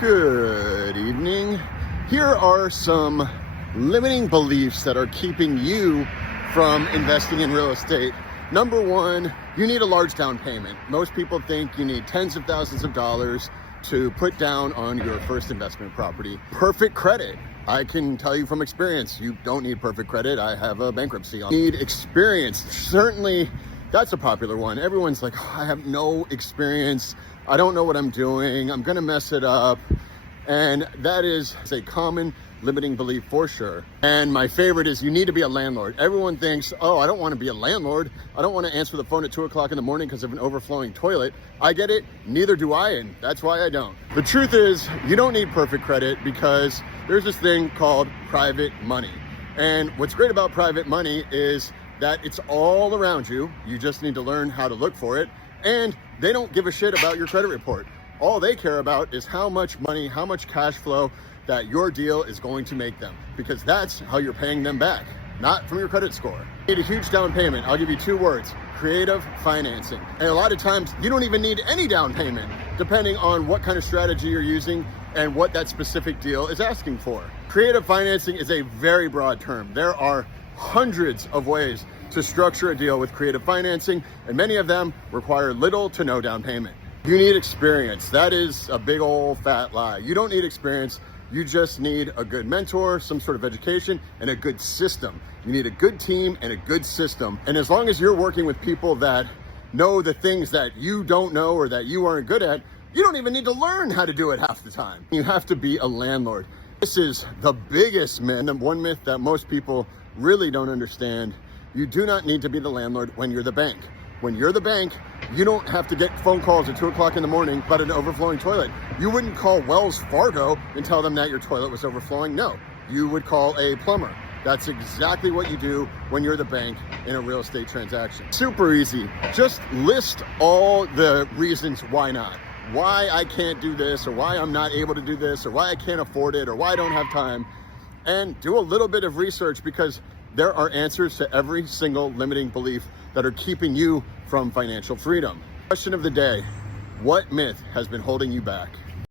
Good evening. Here are some limiting beliefs that are keeping you from investing in real estate. Number one, you need a large down payment. Most people think you need tens of thousands of dollars to put down on your first investment property. Perfect credit. I can tell you from experience, you don't need perfect credit. I have a bankruptcy. You need experience. Certainly, that's a popular one. Everyone's like, oh, I have no experience. I don't know what I'm doing. I'm gonna mess it up. And that is a common limiting belief for sure. And my favorite is you need to be a landlord. Everyone thinks, oh, I don't want to be a landlord. I don't want to answer the phone at 2 o'clock in the morning because of an overflowing toilet. I get it. Neither do I. And that's why I don't. The truth is you don't need perfect credit because there's this thing called private money. And what's great about private money is that it's all around you. You just need to learn how to look for it. And they don't give a shit about your credit report. All they care about is how much money, how much cash flow that your deal is going to make them, because that's how you're paying them back, not from your credit score. You need a huge down payment. I'll give you 2 words: creative financing. And a lot of times you don't even need any down payment, depending on what kind of strategy you're using and what that specific deal is asking for. Creative financing is a very broad term. There are hundreds of ways to structure a deal with creative financing, and many of them require little to no down payment. You need experience. That is a big old fat lie. You don't need experience. You just need a good mentor, some sort of education, and a good system. You need a good team and a good system. And as long as you're working with people that know the things that you don't know or that you aren't good at, you don't even need to learn how to do it half the time. You have to be a landlord. This is the biggest myth, and one myth that most people really don't understand. You do not need to be the landlord when you're the bank. When you're the bank, you don't have to get phone calls at 2 o'clock in the morning about an overflowing toilet. You wouldn't call Wells Fargo and tell them that your toilet was overflowing. No, you would call a plumber. That's exactly what you do when you're the bank in a real estate transaction. Super easy. Just list all the reasons why not. Why I can't do this, or why I'm not able to do this, or why I can't afford it, or why I don't have time. And do a little bit of research, because there are answers to every single limiting belief that are keeping you from financial freedom. Question of the day: what myth has been holding you back?